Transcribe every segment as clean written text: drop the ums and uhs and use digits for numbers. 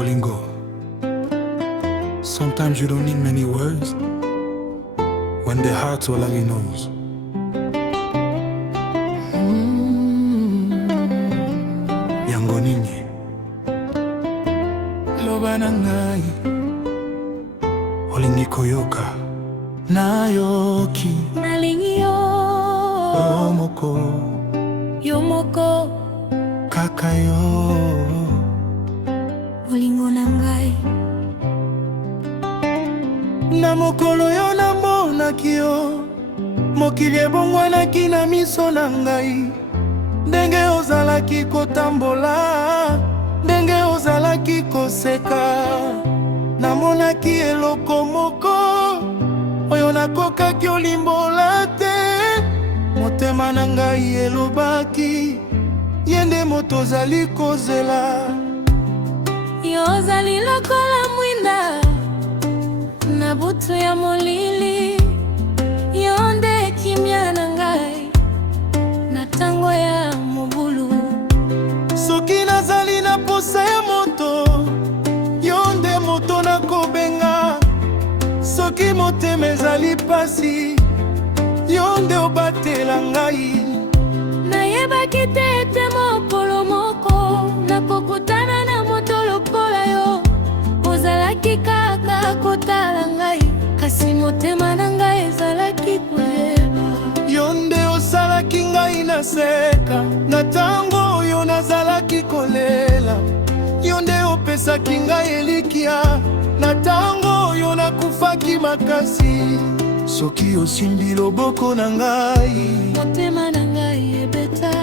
Bolingo. Sometimes you don't need many words when the heart already knows. Yango nini loba na ngai olingi koyoka nayoki nalingi yo yo moko kaka yo bolingo na ngai. Na mokolo yo namonaki yo, mokili ebongwanaki na miso na ngai. Ndenge ozalaki kotambola, ndenge ozalaki koseka, namonaki eloko moko oyo nakokaki olimbola te. Motema na ngai elobaki yende moto ozali kozela. Yo ozali lokola mwinda na butu ya molili, yo nde kimia na ngai na tango ya mobulu. Soki nazali na posa ya moto, yo nde moto nakobenga. Soki motema ezali pasi, yo nde obatela ngai. Nayebaki te ete mokolo moko nakokutana na moto lokola yo. Ozalaki kaka kotala ngai, kasi motema na ngai ezalaki koyeba. Yo nde osalaki ngai naseka, na tango oyo nazalaki kolela. Yo nde opesaki ngai elikia, na tango oyo nakufaki makasi. Soki osimbi loboko na ngai, motema na ngai ebeta.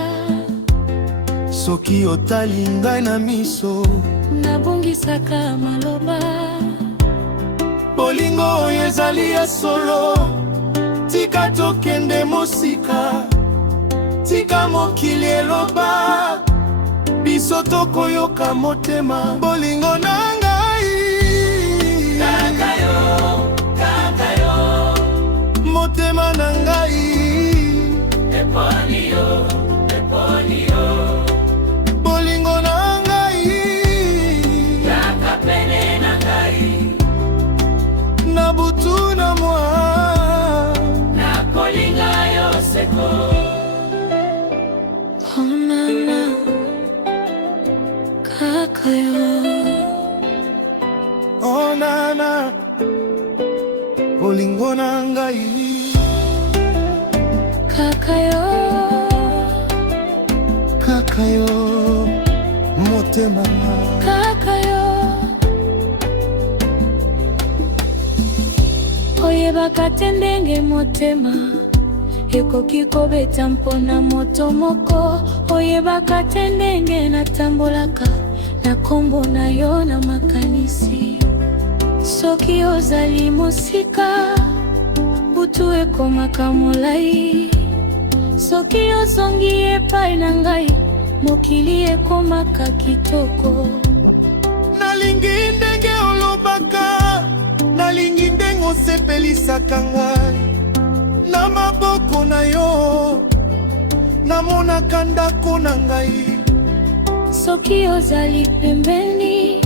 Soki otali ngai na miso, nabongisaka maloba. Bolingo oyo ezali ya solo, tika tokende mosika. Tika mokili eloba, biso tokoyoka motema. Bolingo na ngai kaka yo, kaka yo. Motema na ngai eponi yo, eponi yo. Bolingo na ngai yaka pene na ngai, na butu na mwa na kolinga yo seko. Oh nana kaka yo, oh nana bolingo na ngai kaka yo, kaka yo. Motema kaka yo. Oyebaka te ndenge motema ekoki kobeta mpona moto moko. Oyebaka te ndenge natambolaka na kombo na yo na makanisi. Soki ozali mosika, butu ekomaka molai. Soki ozongi epai na ngai, mokili ekomaka kitoko. nalingi ndenge olobaka, nalingi ndenge osepelisaka ngai. Na maboko na yo namonaka ndako na ngai. Soki ozali pembeni,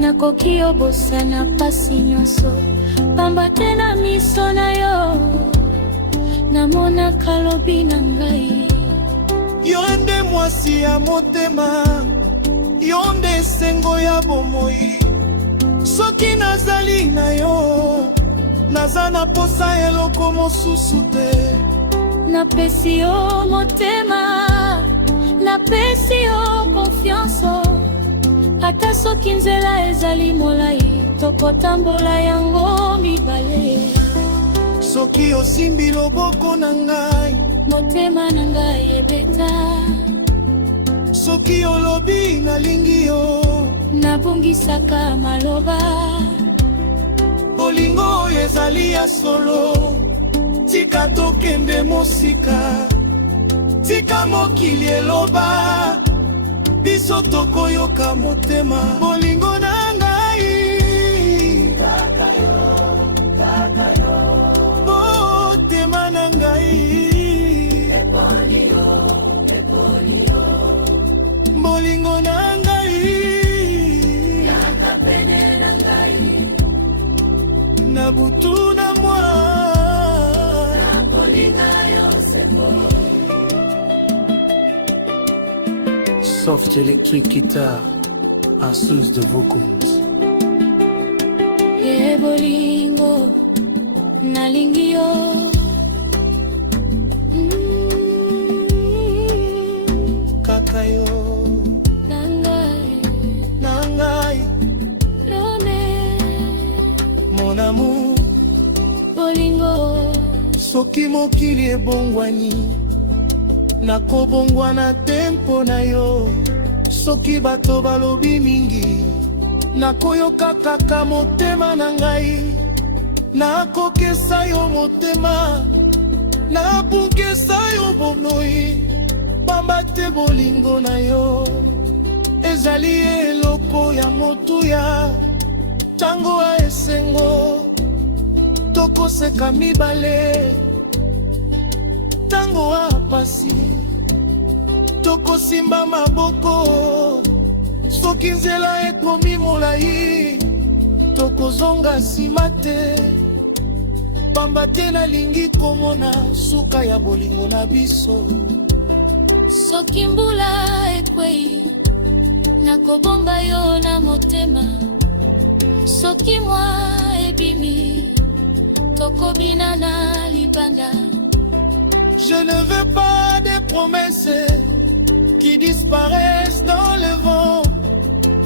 nakoki obosana pasi nyonso. Pamba te na miso na yo namonaka lobi na ngai. Yo nde mwasi ya motema, yo nde esengo ya bomoi. Soki nazali na yo, naza na posa eloko mosusu te. Napesi yo motema, napesi yo confiance. Ata soki nzela ezali molai, tokotambola yango mibale. Soki osimbi loboko na ngai, motema na ngai ebeta. Soki olobi nalingi yo, nabongisaka maloba. Bolingo oyo ezali ya solo, tika tokende mosika. Tika mokili eloba, biso tokoyoka motema. Bolingo na ngai kaka yo, kaka yo. Motema na ngai eponi yo, eponi yo. Bolingo na ngai na butu na mwa Soft Electric Guitar en sus de vocals. Ye bolingo nalingi yo kaka yo nangai lone mon amour bolingo soki mokili ebongwani nakobongwana tempo na yo soki bato balobi mingi nakoyoka kaka motema na ngai nakokesa yo motema nabunkesa yo bomoi pamba te bolingo na yo ezali eloko ya motuya tango ya esengo tokoseka mibale tango ya pasi tokosimba maboko soki nzela ekomi molai tokozonga nsima te pamba te nalingi komona suka ya bolingo na biso soki mbula ekwei nakobomba yo na motema soki mwa ebimi tokobina na libanda. Je ne veux pas des promesses qui disparaissent dans le vent.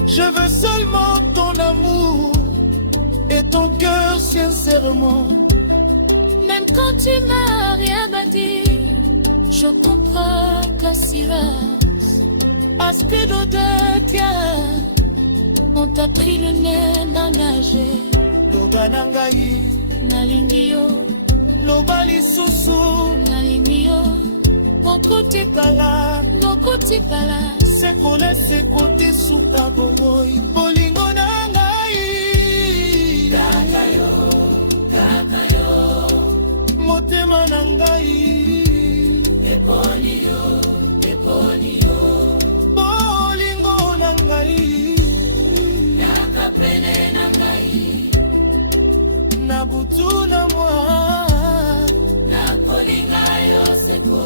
Je veux seulement ton amour et ton cœur sincèrement. Même quand tu m'as rien dit, je comprends qu'assurance. Aspect d'odeur, tiens, on t'a pris le nez dans nager. Loba nangai, nalingi yo. Loba lisusu, nalingi yo. Bokoti kala, sekole sekote suka bongoi. Bolingo nangai, kaka yo, motema nangai, eponi yo, bolingo nangai, kaka pene nangai, na butu na mwa, na bolinga yo seko.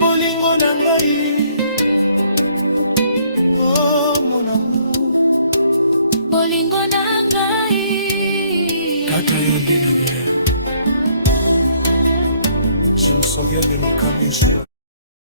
Bolingo nangai, oh mon amour. Bolingo nangai, kaka yo ndenge. Je me souviens de nos camions.